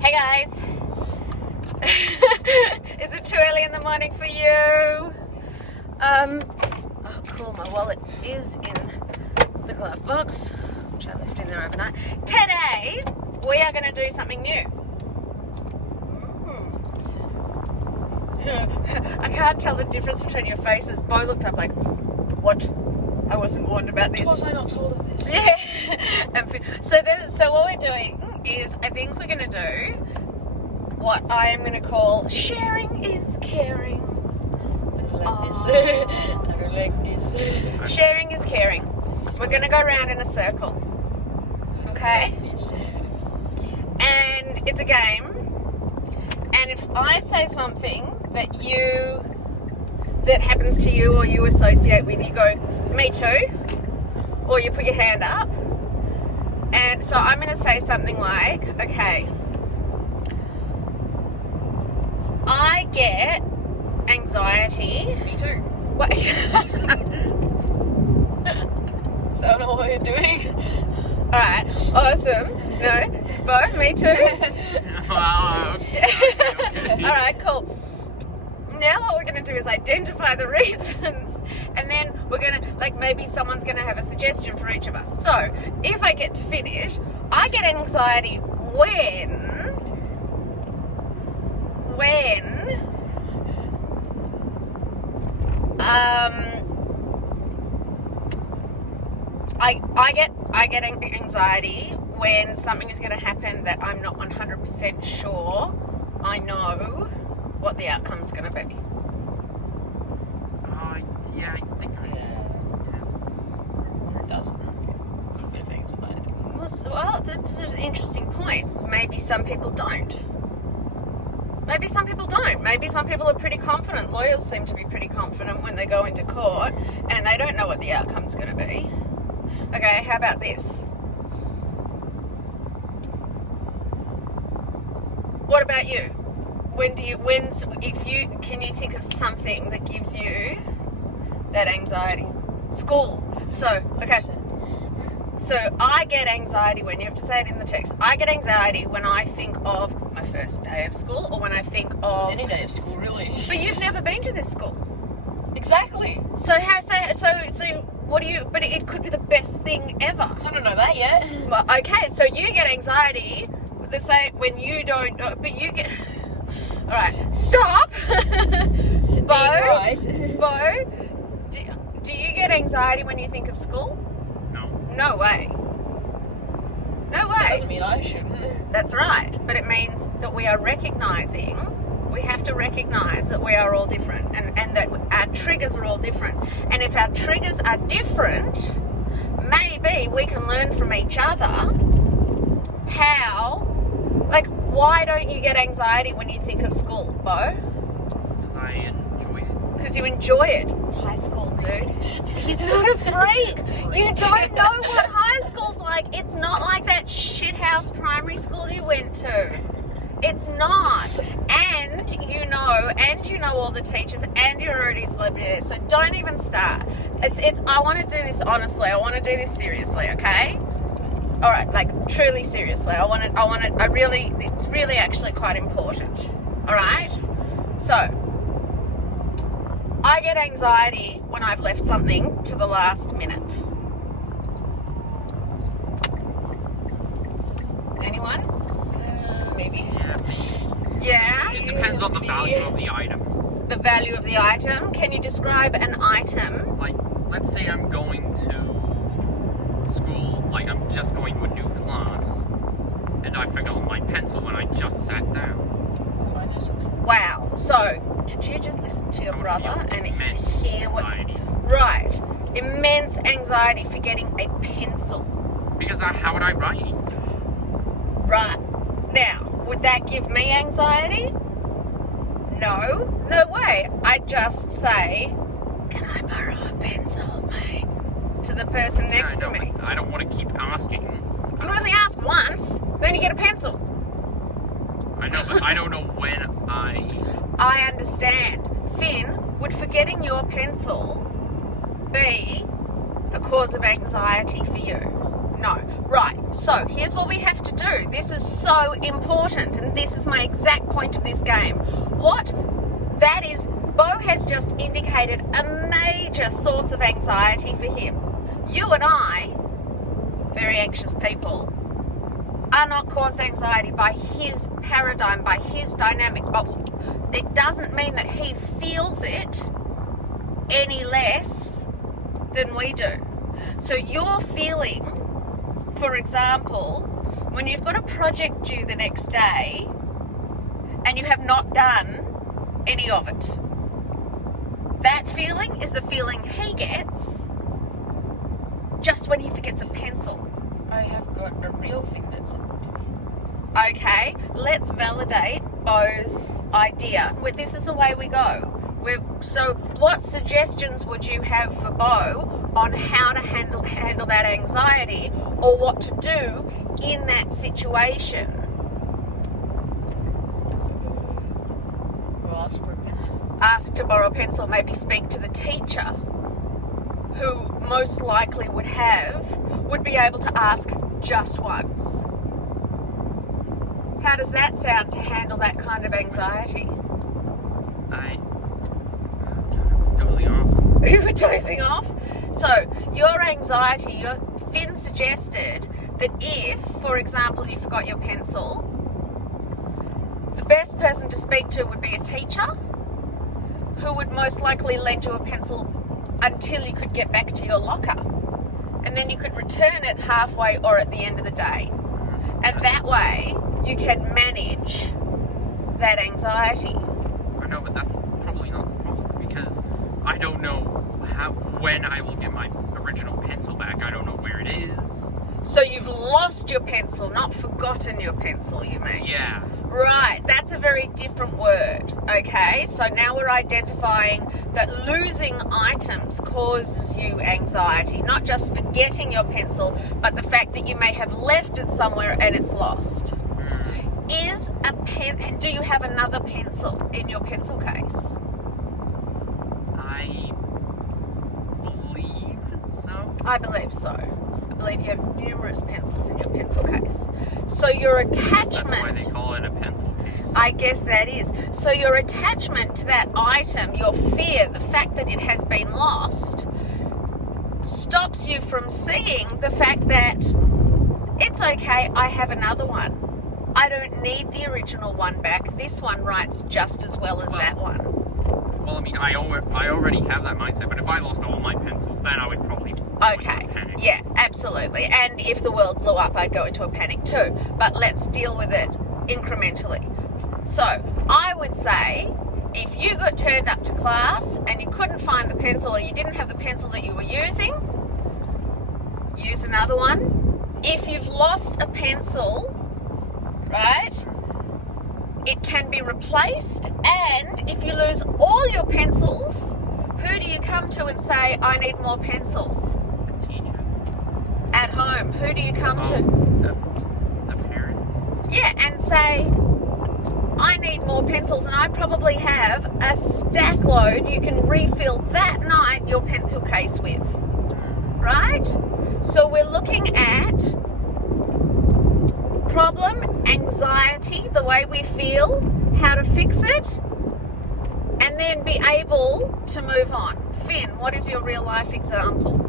Hey guys! Is it too early in the morning for you? Oh cool, my wallet is in the glove box, which I left in there overnight. Today, we are going to do something new. I can't tell the difference between your faces. Bo looked up like, what? I wasn't warned about this. Was I not told of this? Yeah. So what we're doing is, I think we're going to do what I am going to call sharing is caring. I like this. I like this. Sharing is caring. We're going to go around in a circle. Okay? And it's a game. And if I say something that happens to you or you associate with, you go, me too, or you put your hand up. And so I'm going to say something like, okay, I get anxiety. Me too. Wait. Is that not what you're doing? Alright, awesome. No, both, me too. Wow. Okay. Alright, cool. Now what we're going to do is identify the reasons, and then we're going to, maybe someone's going to have a suggestion for each of us. So, if I get to finish, I get anxiety when I get anxiety when something is going to happen that I'm not 100% sure I know what the outcome's going to be. Yeah, I think Who doesn't? A bit of anxiety. Well, that's an interesting point. Maybe some people don't. Maybe some people don't. Maybe some people are pretty confident. Lawyers seem to be pretty confident when they go into court and they don't know what the outcome's going to be. Okay, how about this? What about you? Can you think of something that gives you that anxiety? School. So, okay. So I get anxiety when, you have to say it in the text, I get anxiety when I think of my first day of school, or when I think of Any day of school, really. But you've never been to this school. Exactly. So what do you, but it could be the best thing ever. I don't know that yet. Well, okay, so you get anxiety the same when you don't know, but you get. All right, stop. Bo, Right. Bo, do you get anxiety when you think of school? No. No way. No That way. doesn't mean I shouldn't. That's right, but it means that we have to recognize that we are all different, and that our triggers are all different. And if our triggers are different, maybe we can learn from each other why don't you get anxiety when you think of school, Bo? Because I enjoy it. Because you enjoy it. High school, dude. He's not a freak. You don't know what high school's like. It's not like that shithouse primary school you went to. It's not. And you know all the teachers, and you're already a celebrity there. So don't even start. I want to do this honestly. I want to do this seriously, okay? All right, truly seriously. It's really actually quite important. All right? So, I get anxiety when I've left something to the last minute. Anyone? Maybe. Yeah? It depends on the value of the item. The value of the item? Can you describe an item? Let's say I'm going to school, I'm just going to a new class, and I forgot my pencil when I just sat down. I know something. Wow. So, could you just listen to your I would brother feel and immense hear what... anxiety. Right. Immense anxiety for getting a pencil. Because how would I write? Right. Now, would that give me anxiety? No. No way. I'd just say, can I borrow a pencil, mate? To the person next to me. I don't want to keep asking. You only ask once, then you get a pencil. I know, but I don't know when I understand. Finn, would forgetting your pencil be a cause of anxiety for you? No. Right. So here's what we have to do. This is so important, and this is my exact point of this game. What that is, Bo has just indicated a major source of anxiety for him. You and I, very anxious people, are not caused anxiety by his paradigm, by his dynamic, but it doesn't mean that he feels it any less than we do. So you're feeling, for example, when you've got a project due the next day and you have not done any of it, that feeling is the feeling he gets just when he forgets a pencil. I have got a real thing that's happened to me. Okay, let's validate Bo's idea. This is the way we go. So what suggestions would you have for Bo on how to handle that anxiety, or what to do in that situation? We'll ask for a pencil. Ask to borrow a pencil, maybe speak to the teacher, who most likely would be able to ask just once. How does that sound to handle that kind of anxiety? I was dozing off. You were dozing off? So your anxiety, Finn suggested that if, for example, you forgot your pencil, the best person to speak to would be a teacher, who would most likely lend you a pencil until you could get back to your locker. And then you could return it halfway or at the end of the day. And that way you can manage that anxiety. I know, but that's probably not the problem, because I don't know when I will get my original pencil back. I don't know where it is. So you've lost your pencil, not forgotten your pencil, you mean? Yeah. Right, that's a very different word, okay? So now we're identifying that losing items causes you anxiety, not just forgetting your pencil, but the fact that you may have left it somewhere and it's lost. Do you have another pencil in your pencil case? I believe so. I believe so. I believe you have numerous pencils in your pencil case. So your attachment... That's why they call it a pencil case. I guess that is. So your attachment to that item, your fear, the fact that it has been lost, stops you from seeing the fact that it's okay, I have another one. I don't need the original one back. This one writes just as well as that one. Well, I mean, I already have that mindset, but if I lost all my pencils, then I would probably Okay, yeah, absolutely. And if the world blew up, I'd go into a panic too. But let's deal with it incrementally. So I would say, if you got turned up to class and you couldn't find the pencil, or you didn't have the pencil that you were using, use another one. If you've lost a pencil, right, it can be replaced. And if you lose all your pencils, who do you come to and say, I need more pencils? A teacher. At home, who do you come to? The parents. Yeah, and say, I need more pencils, and I probably have a stack load you can refill that night your pencil case with, right? So we're looking at problem, anxiety, the way we feel, how to fix it, and then be able to move on. Finn, what is your real life example?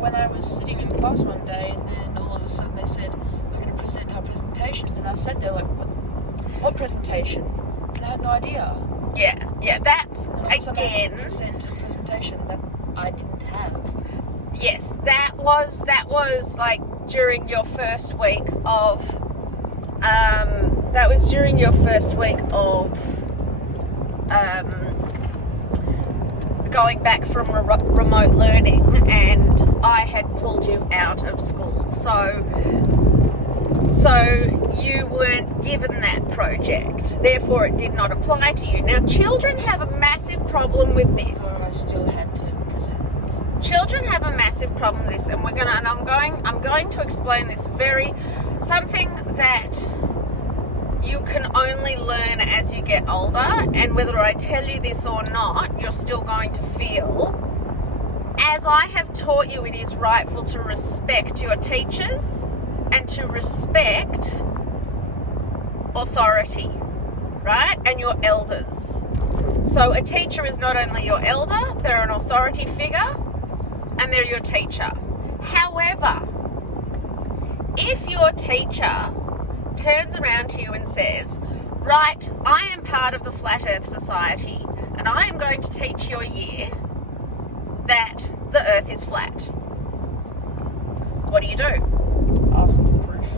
When I was sitting in class one day, and then all of a sudden they said, we're going to present our presentations, and I sat there like, what presentation? And I had no idea. Yeah, that's, And all of a sudden I had again... to present a presentation that I didn't have. Yes, that was like during your first week of going back from remote learning, and I had pulled you out of school. So you weren't given that project, therefore it did not apply to you. Now, children have a massive problem with this. So I still had to present. Children have a massive problem with this, and I'm going to explain this something that you can only learn as you get older, and whether I tell you this or not, you're still going to feel as I have taught you, it is rightful to respect your teachers and to respect authority, right? And your elders. So a teacher is not only your elder, they're an authority figure, and they're your teacher. However, if your teacher turns around to you and says, right, I am part of the Flat Earth Society, and I am going to teach your year that the Earth is flat, what do? Ask for proof.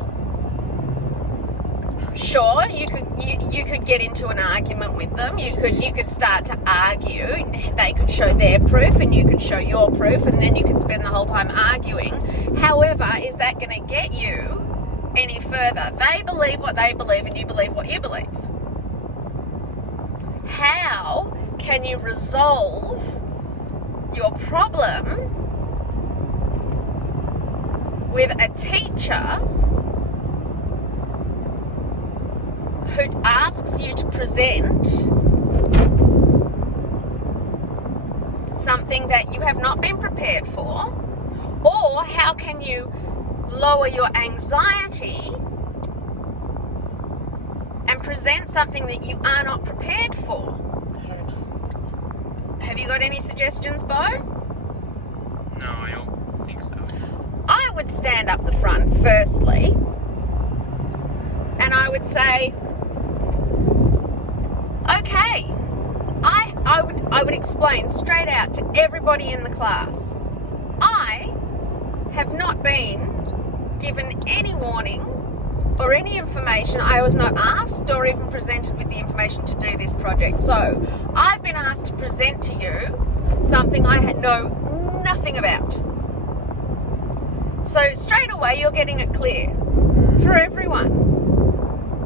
Sure, you could get into an argument with them. You could start to argue. They could show their proof and you could show your proof, and then you could spend the whole time arguing. However, is that going to get you any further? They believe what they believe and you believe what you believe. How can you resolve your problem with a teacher who asks you to present something that you have not been prepared for? Or how can you lower your anxiety and present something that you are not prepared for? Have you got any suggestions, Bo? No, I don't think so. I would stand up the front firstly and I would say, okay, I would explain straight out to everybody in the class, I have not been given any warning or any information. I was not asked or even presented with the information to do this project. So I've been asked to present to you something I know nothing about. So straight away you're getting it clear for everyone,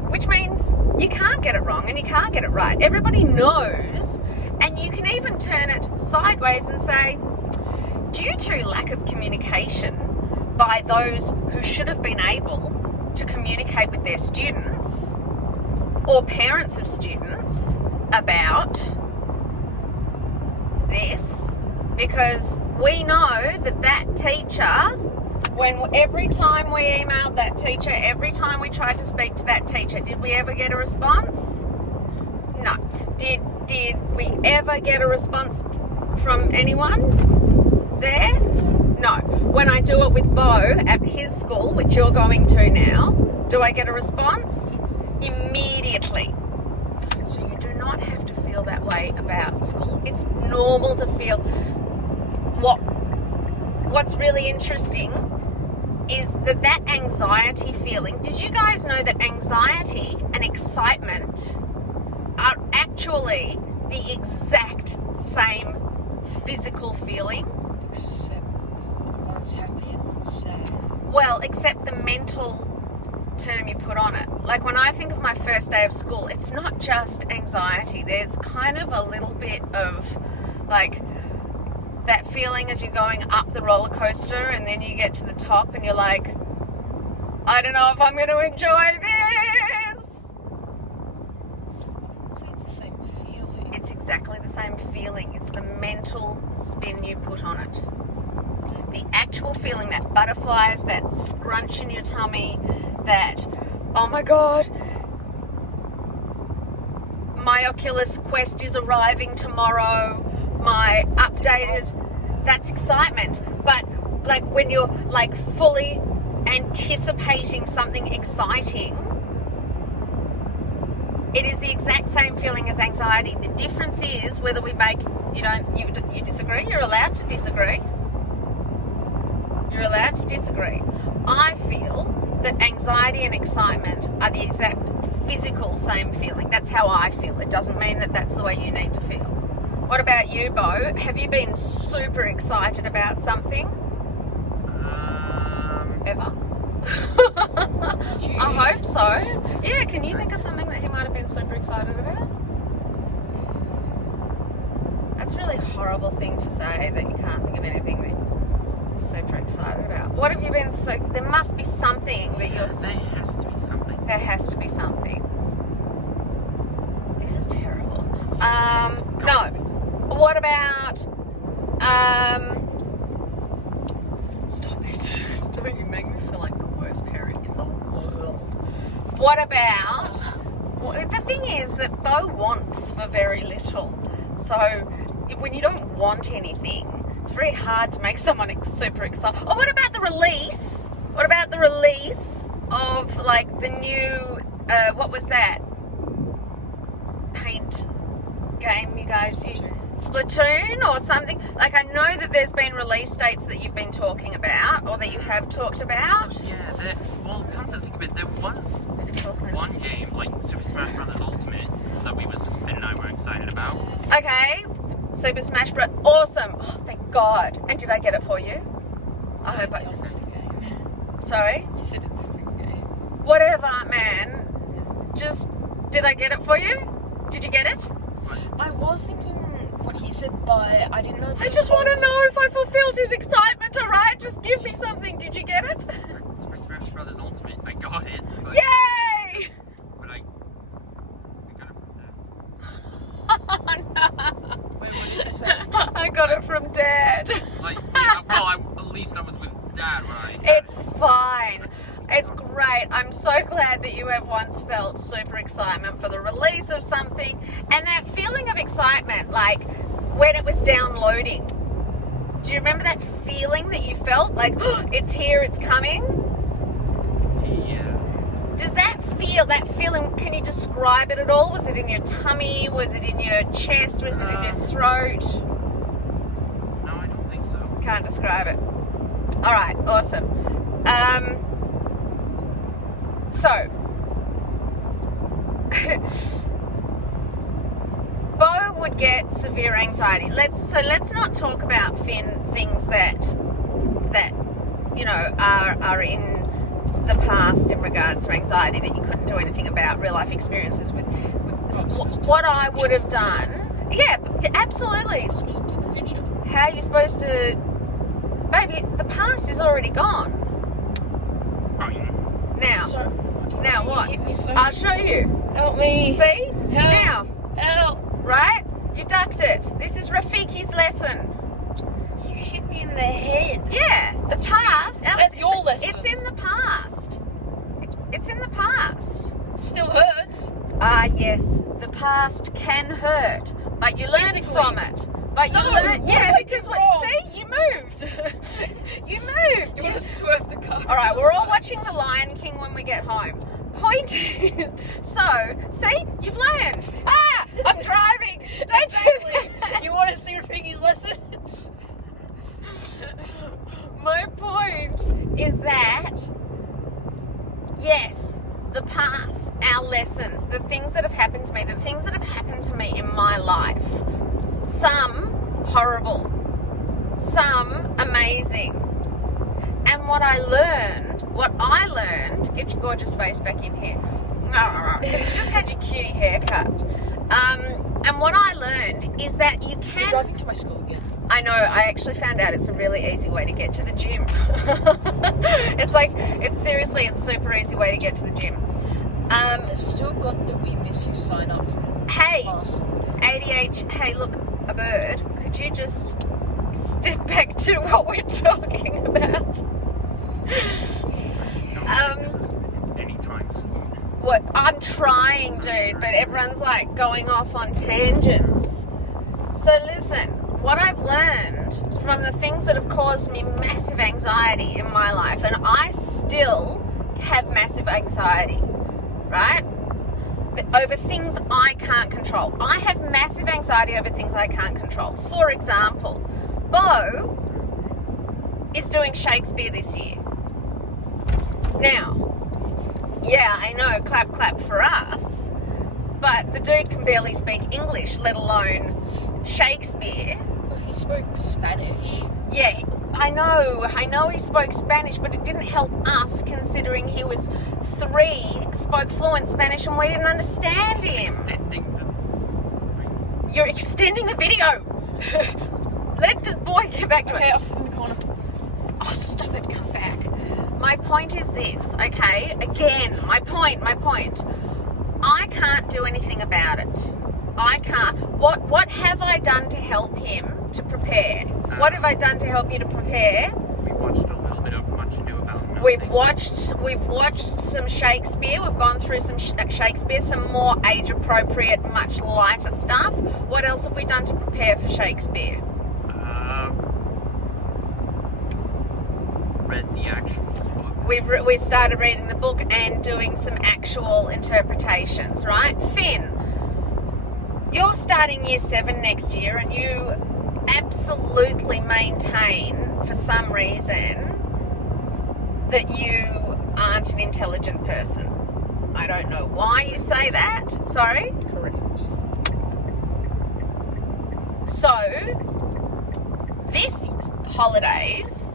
which means you can't get it wrong and you can't get it right. Everybody knows, and you can even turn it sideways and say, due to lack of communication by those who should have been able to communicate with their students or parents of students about this, because we know that teacher, every time we emailed that teacher, every time we tried to speak to that teacher, did we ever get a response? No. Did we ever get a response from anyone there? No. When I do it with Bo at his school, which you're going to now, do I get a response? Immediately. So you do not have to feel that way about school. It's normal to feel. What's really interesting is that anxiety feeling. Did you guys know that anxiety and excitement are actually the exact same physical feeling? Except one's happy and one's sad. Well, except the mental term you put on it. Like when I think of my first day of school, it's not just anxiety. There's kind of a little bit of like that feeling as you're going up the roller coaster and then you get to the top and you're like, I don't know if I'm going to enjoy this. So it's the same feeling. It's exactly the same feeling. It's the mental spin you put on it. The actual feeling, that butterflies, that scrunch in your tummy, that, oh my God, my Oculus Quest is arriving tomorrow, my updated, that's excitement. But like when you're like fully anticipating something exciting, it is the exact same feeling as anxiety. The difference is whether we make, you disagree, you're allowed to disagree. You're allowed to disagree. I feel that anxiety and excitement are the exact physical same feeling. That's how I feel. It doesn't mean that that's the way you need to feel. What about you, Bo? Have you been super excited about something? Ever? I hope so. Yeah, can you think of something that he might have been super excited about? That's a really horrible thing to say, that you can't think of anything that you're super excited about. What have you been there must be something that you're... There has to be something. There has to be something. This is terrible. No. What about Stop it. Don't you make me feel like the worst parent in the world. What about... The thing is that Bo wants for very little. So when you don't want anything, it's very hard to make someone super excited. Oh, what about the release? What about the release of like the new, what was that? Paint game you guys use? Splatoon or something? Like, I know that there's been release dates that you've been talking about or that you have talked about. Yeah, well, come to think of it, there was one game, like Super Smash Bros. Ultimate, that Finn and I were excited about. Okay, Super Smash Bros. Awesome. Oh, thank God. And did I get it for you? I hope I did. Sorry? You said a different game. Whatever, man. Just, did I get it for you? Did you get it? I was thinking what he said, but I didn't know if I just want to know if I fulfilled his excitement, alright? Just give me something. Did you get it? Super Smash Bros. Ultimate, I got it. But, Yay! But I got it from Oh, no. Wait, what did you say? I got it from Dad. Like, yeah, well, at least I was with Dad, right? It's fine. It's great. I'm so glad that you have once felt super excitement for the release of something, and that feeling of excitement, like when it was downloading. Do you remember that feeling that you felt? Like, oh, it's here, it's coming? Yeah. Does that feeling, can you describe it at all? Was it in your tummy? Was it in your chest? Was it in your throat? No, I don't think so. Can't describe it. All right, awesome. So, Bo would get severe anxiety. Let's not talk about Finn things that you know are in the past in regards to anxiety that you couldn't do anything about. Real life experiences with what I would have done. Yeah, absolutely. What's supposed to be the future? How are you supposed to, baby? The past is already gone. Now what? Hit me so I'll show you. Help me. See? Help. Now, Help. right? You ducked it. This is Rafiki's lesson. You hit me in the head. Yeah, the past. That's your lesson. It's in the past. It's in the past. It still hurts. Ah, yes. The past can hurt, but you learn Physically. from it. But you No, learn, what yeah, did I because do what? wrong? See, you moved. You moved. You want to swerve the car. All right, we're all watching The Lion King when we get home. Point is, so, see, you've learned. Ah, I'm driving. Don't do that. You want to see Rafiki's lesson? My point is that, yes, the past, our lessons, the things that have happened to me, the things that have happened to me in my life, some horrible, some amazing. And what I learned, get your gorgeous face back in here, because you just had your cutie haircut. And what I learned is that you You're can... driving to my school again. I know, I actually found out it's a really easy way to get to the gym. It's super easy way to get to the gym. They've still got the We Miss You sign up from Hey, past holidays. ADH, hey, look, a bird, could you just step back to what we're talking about? This is anytime soon. What? I'm trying, dude, but everyone's like going off on tangents. So listen, what I've learned from the things that have caused me massive anxiety in my life, and I still have massive anxiety, right? Over things I can't control. I have massive anxiety over things I can't control. For example, Bo is doing Shakespeare this year. Now, yeah, I know, clap, clap for us, but the dude can barely speak English, let alone Shakespeare. Well, he spoke Spanish. Yeah, I know he spoke Spanish, but it didn't help us considering he was 3, spoke fluent Spanish, and we didn't understand him. You're extending the video. Let the boy get back to Okay, it. I'll sit in the corner. Oh, stop it, come back. My point is this, okay? Again, my point. I can't do anything about it. I can't. What have I done to help him to prepare? What have I done to help you to prepare? We watched a No, We've thank watched some Shakespeare. We've gone through some Shakespeare, some more age-appropriate, much lighter stuff. What else have we done to prepare for Shakespeare? you. Read the actual book. We started reading the book and doing some actual interpretations, right? Finn, you're starting year 7 next year, and you absolutely maintain, for some reason, that you aren't an intelligent person. I don't know why you say that. Sorry? Correct. So, this holidays,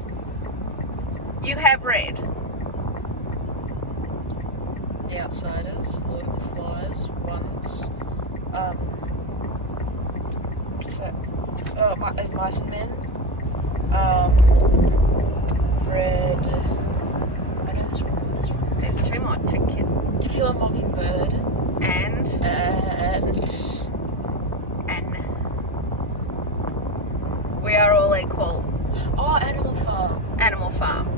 you have read The Outsiders, Lord of the Flies, once. What's that? Mice and Men. Read. I know this one. There's 2 more. To Kill a Mockingbird. And We Are All Equal. Oh, Animal Farm. Animal Farm.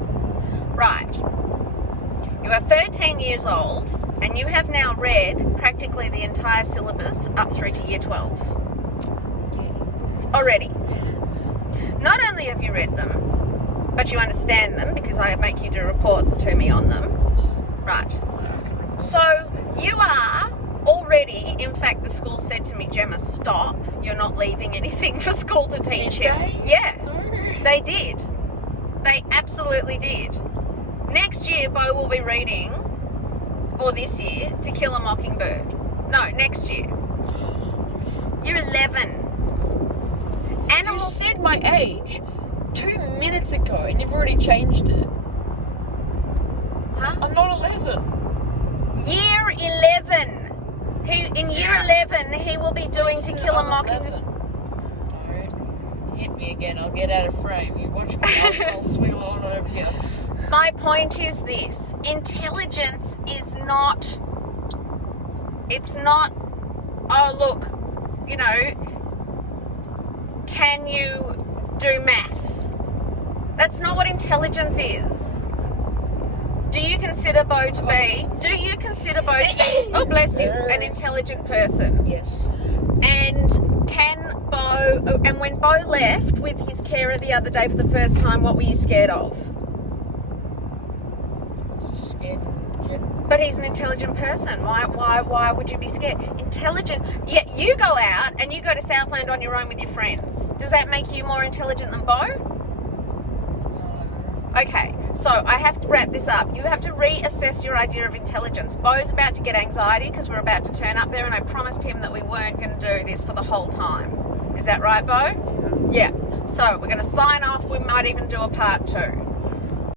Right. You are 13 years old, and you have now read practically the entire syllabus up through to year 12. Already. Not only have you read them, but you understand them because I make you do reports to me on them. Yes. Right. So you are already, in fact, the school said to me, Gemma, stop. You're not leaving anything for school to teach you. Did they? Yeah, No. they did. They absolutely did. Next year, Bo will be reading, or this year, To Kill a Mockingbird. No, next year. You're 11. You Animal. said my age 2 minutes ago, and you've already changed it. Huh? I'm not 11. Year 11. In year 11, he will be doing To Kill a Mockingbird. Don't hit me again. I'll get out of frame. You watch me. I'll swing on over here. My point is this: intelligence is not. It's not. Oh, look, you know. Can you do maths? That's not what intelligence is. Do you consider Bo to be? Oh, bless you, an intelligent person? Yes. And and when Bo left with his carer the other day for the first time, what were you scared of? Just scared in general. But he's an intelligent person. Why would you be scared? Intelligent. Yeah, you go out and you go to Southland on your own with your friends. Does that make you more intelligent than Bo? No. Okay, so I have to wrap this up. You have to reassess your idea of intelligence. Bo's about to get anxiety because we're about to turn up there, and I promised him that we weren't going to do this for the whole time. Is that right, Bo? Yeah. So we're going to sign off. We might even do a part 2.